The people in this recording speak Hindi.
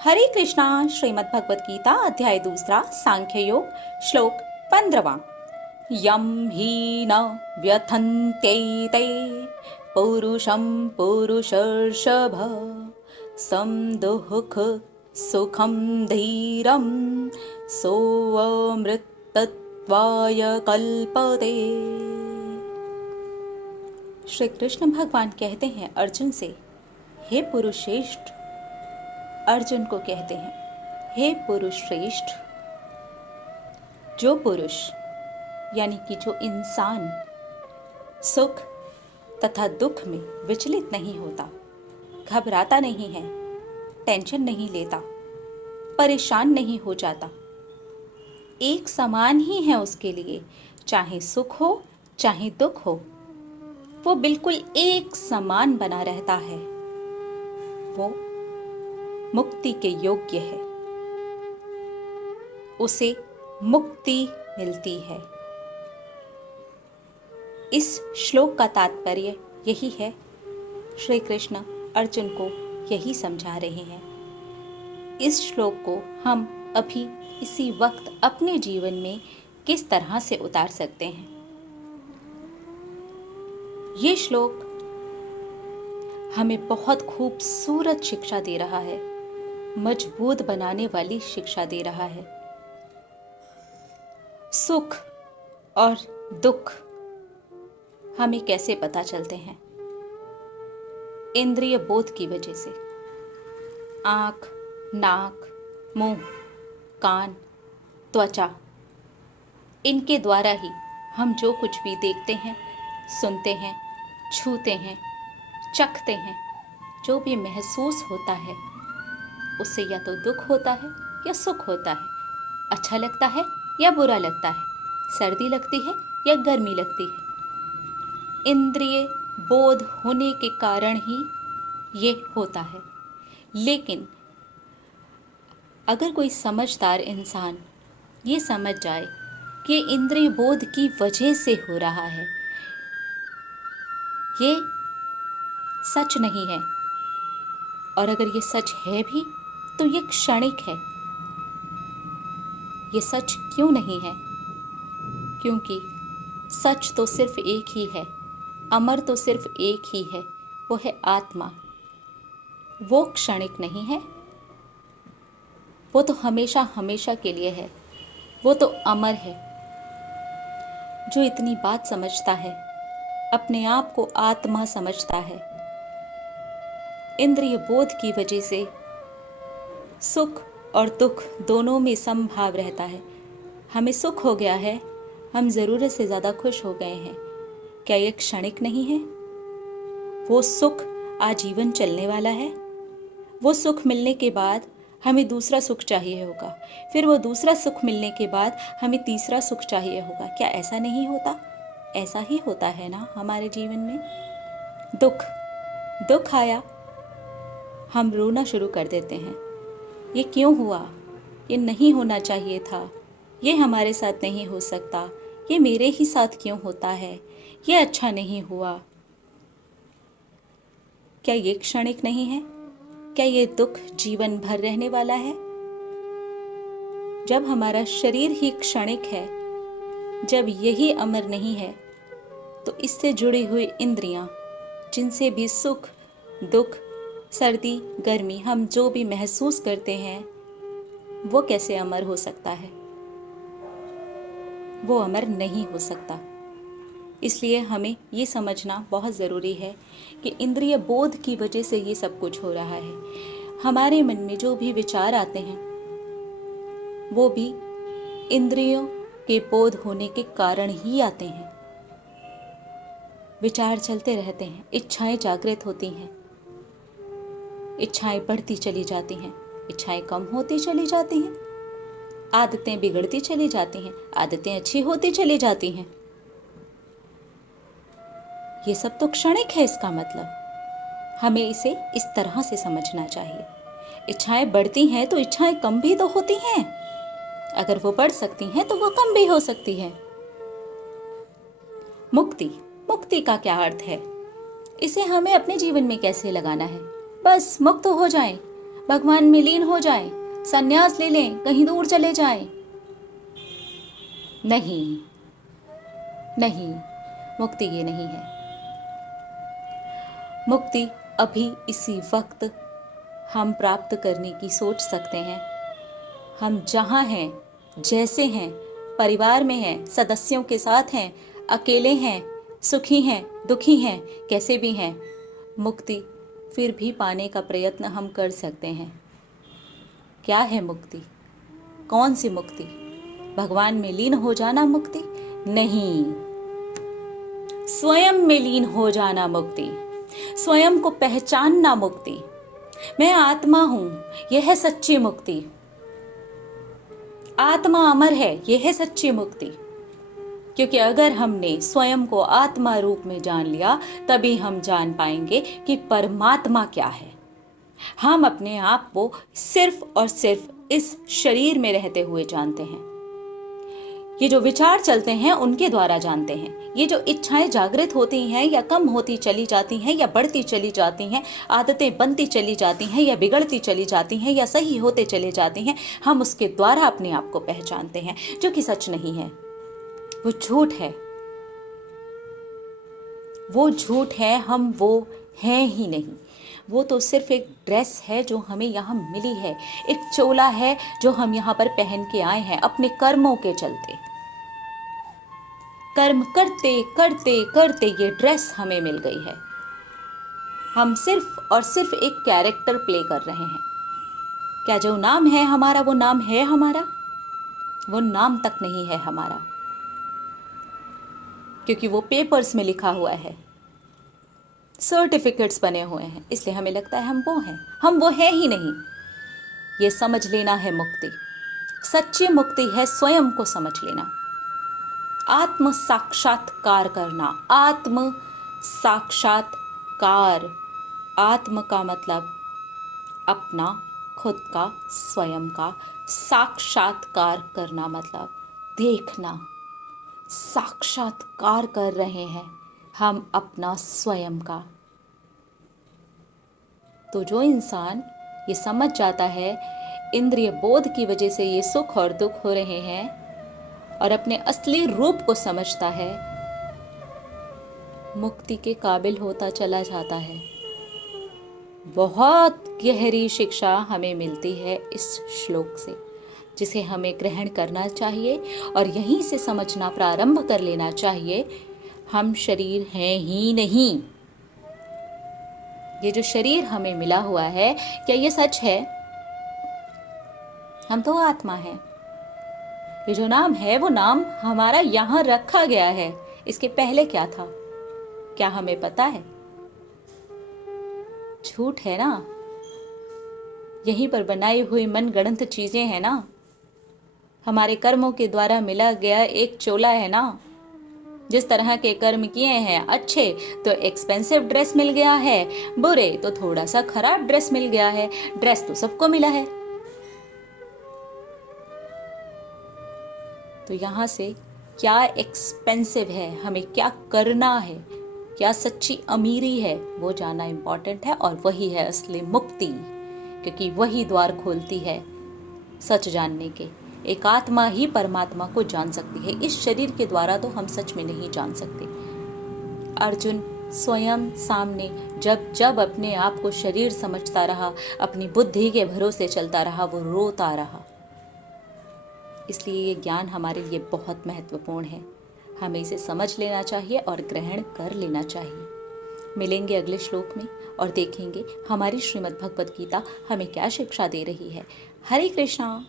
हरे कृष्णा। श्रीमद् भगवत गीता अध्याय 2 सांख्य योग श्लोक 15। यम ही न व्यथन्त्येते पुरुषं पुरुषर्षभ सम दुःख सुखम धीरम सोऽमृतत्वाय कल्पते। श्री कृष्ण भगवान कहते हैं अर्जुन से, हे पुरुष श्रेष्ठ। अर्जुन को कहते हैं, हे पुरुष श्रेष्ठ। जो पुरुष यानी कि जो इंसान सुख तथा दुख में विचलित नहीं होता, घबराता नहीं है, टेंशन नहीं लेता, परेशान नहीं हो जाता, एक समान ही है उसके लिए, चाहे सुख हो चाहे दुख हो, वो बिल्कुल एक समान बना रहता है, वो मुक्ति के योग्य है, उसे मुक्ति मिलती है। इस श्लोक का तात्पर्य यही है। श्री कृष्ण अर्जुन को यही समझा रहे हैं। इस श्लोक को हम अभी इसी वक्त अपने जीवन में किस तरह से उतार सकते हैं। ये श्लोक हमें बहुत खूबसूरत शिक्षा दे रहा है, मजबूत बनाने वाली शिक्षा दे रहा है। सुख और दुख हमें कैसे पता चलते हैं? इंद्रिय बोध की वजह से। आँख, नाक, मुंह, कान, त्वचा, इनके द्वारा ही हम जो कुछ भी देखते हैं, सुनते हैं, छूते हैं, चखते हैं, जो भी महसूस होता है उससे या तो दुख होता है या सुख होता है, अच्छा लगता है या बुरा लगता है, सर्दी लगती है या गर्मी लगती है। इंद्रिय बोध होने के कारण ही ये होता है। लेकिन अगर कोई समझदार इंसान ये समझ जाए कि इंद्रिय बोध की वजह से हो रहा है, ये सच नहीं है, और अगर ये सच है भी तो ये क्षणिक है। ये सच क्यों नहीं है? क्योंकि सच तो सिर्फ एक ही है, अमर तो सिर्फ एक ही है, वो है आत्मा। वो क्षणिक नहीं है, वो तो हमेशा हमेशा के लिए है, वो तो अमर है। जो इतनी बात समझता है, अपने आप को आत्मा समझता है, इंद्रिय बोध की वजह से सुख और दुख दोनों में समभाव रहता है। हमें सुख हो गया है, हम ज़रूरत से ज़्यादा खुश हो गए हैं, क्या ये क्षणिक नहीं है? वो सुख आजीवन चलने वाला है। वो सुख मिलने के बाद हमें दूसरा सुख चाहिए होगा, फिर वो दूसरा सुख मिलने के बाद हमें तीसरा सुख चाहिए होगा। क्या ऐसा नहीं होता? ऐसा ही होता है ना हमारे जीवन में। दुख आया, हम रोना शुरू कर देते हैं। ये क्यों हुआ? ये नहीं होना चाहिए था, ये हमारे साथ नहीं हो सकता, ये मेरे ही साथ क्यों होता है, ये अच्छा नहीं हुआ। क्या ये क्षणिक नहीं है? क्या ये दुख जीवन भर रहने वाला है? जब हमारा शरीर ही क्षणिक है, जब यही अमर नहीं है, तो इससे जुड़ी हुई इंद्रियां, जिनसे भी सुख, दुख, सर्दी, गर्मी हम जो भी महसूस करते हैं, वो कैसे अमर हो सकता है? वो अमर नहीं हो सकता। इसलिए हमें ये समझना बहुत ज़रूरी है कि इंद्रिय बोध की वजह से ये सब कुछ हो रहा है। हमारे मन में जो भी विचार आते हैं, वो भी इंद्रियों के बोध होने के कारण ही आते हैं। विचार चलते रहते हैं, इच्छाएं जागृत होती हैं, इच्छाएं बढ़ती चली जाती हैं, इच्छाएं कम होती चली जाती हैं, आदतें बिगड़ती चली जाती हैं, आदतें अच्छी होती चली जाती हैं। ये सब तो क्षणिक है। इसका मतलब हमें इसे इस तरह से समझना चाहिए। इच्छाएं बढ़ती हैं तो इच्छाएं कम भी तो होती हैं। अगर वो बढ़ सकती हैं तो वो कम भी हो सकती है। मुक्ति का क्या अर्थ है? इसे हमें अपने जीवन में कैसे लगाना है? बस मुक्त हो जाएं, भगवान में लीन हो जाएं, संन्यास ले लें, कहीं दूर चले जाएं। नहीं नहीं, मुक्ति ये नहीं है। मुक्ति अभी इसी वक्त हम प्राप्त करने की सोच सकते हैं। हम जहाँ हैं, जैसे हैं, परिवार में हैं, सदस्यों के साथ हैं, अकेले हैं, सुखी हैं, दुखी हैं, कैसे भी हैं, मुक्ति फिर भी पाने का प्रयत्न हम कर सकते हैं। क्या है मुक्ति? कौन सी मुक्ति? भगवान में लीन हो जाना मुक्ति? नहीं, स्वयं में लीन हो जाना मुक्ति, स्वयं को पहचानना मुक्ति। मैं आत्मा हूं, यह है सच्ची मुक्ति। आत्मा अमर है, यह है सच्ची मुक्ति। क्योंकि अगर हमने स्वयं को आत्मा रूप में जान लिया, तभी हम जान पाएंगे कि परमात्मा क्या है। हम अपने आप को सिर्फ और सिर्फ इस शरीर में रहते हुए जानते हैं। ये जो विचार चलते हैं उनके द्वारा जानते हैं। ये जो इच्छाएं जागृत होती हैं या कम होती चली जाती हैं या बढ़ती चली जाती हैं, आदतें बनती चली जाती हैं या बिगड़ती चली जाती हैं या सही होते चले जाते हैं, हम उसके द्वारा अपने आप को पहचानते हैं, जो कि सच नहीं है। वो झूठ है, वो झूठ है। हम वो हैं ही नहीं। वो तो सिर्फ एक ड्रेस है जो हमें यहाँ मिली है, एक चोला है जो हम यहाँ पर पहन के आए हैं अपने कर्मों के चलते। कर्म करते करते करते ये ड्रेस हमें मिल गई है। हम सिर्फ और सिर्फ एक कैरेक्टर प्ले कर रहे हैं। क्या जो नाम है हमारा, वो नाम है हमारा? वो नाम तक नहीं है हमारा, क्योंकि वो पेपर्स में लिखा हुआ है, सर्टिफिकेट्स बने हुए हैं, इसलिए हमें लगता है हम वो हैं। हम वो है ही नहीं। ये समझ लेना है मुक्ति। सच्ची मुक्ति है स्वयं को समझ लेना, आत्म साक्षात्कार करना। आत्म साक्षात्कार, आत्म का मतलब अपना, खुद का, स्वयं का। साक्षात्कार करना मतलब देखना। साक्षात्कार कर रहे हैं हम अपना स्वयं का। तो जो इंसान ये समझ जाता है इंद्रिय बोध की वजह से ये सुख और दुख हो रहे हैं, और अपने असली रूप को समझता है, मुक्ति के काबिल होता चला जाता है। बहुत गहरी शिक्षा हमें मिलती है इस श्लोक से, जिसे हमें ग्रहण करना चाहिए और यहीं से समझना प्रारंभ कर लेना चाहिए। हम शरीर हैं ही नहीं। ये जो शरीर हमें मिला हुआ है, क्या ये सच है? हम तो आत्मा हैं। ये जो नाम है, वो नाम हमारा यहाँ रखा गया है। इसके पहले क्या था, क्या हमें पता है? झूठ है ना। यहीं पर बनाई हुई मनगढ़ंत चीजें हैं ना। हमारे कर्मों के द्वारा मिला गया एक चोला है ना। जिस तरह के कर्म किए हैं, अच्छे तो एक्सपेंसिव ड्रेस मिल गया है, बुरे तो थोड़ा सा खराब ड्रेस मिल गया है। ड्रेस तो सबको मिला है। तो यहाँ से क्या एक्सपेंसिव है, हमें क्या करना है, क्या सच्ची अमीरी है, वो जानना इम्पॉर्टेंट है। और वही है असली मुक्ति, क्योंकि वही द्वार खोलती है सच जानने के। एक आत्मा ही परमात्मा को जान सकती है। इस शरीर के द्वारा तो हम सच में नहीं जान सकते। अर्जुन स्वयं सामने जब जब अपने आप को शरीर समझता रहा, अपनी बुद्धि के भरोसे चलता रहा, वो रोता रहा। इसलिए ये ज्ञान हमारे लिए बहुत महत्वपूर्ण है। हमें इसे समझ लेना चाहिए और ग्रहण कर लेना चाहिए। मिलेंगे अगले श्लोक में और देखेंगे हमारी श्रीमद् भगवद गीता हमें क्या शिक्षा दे रही है। हरे कृष्णा।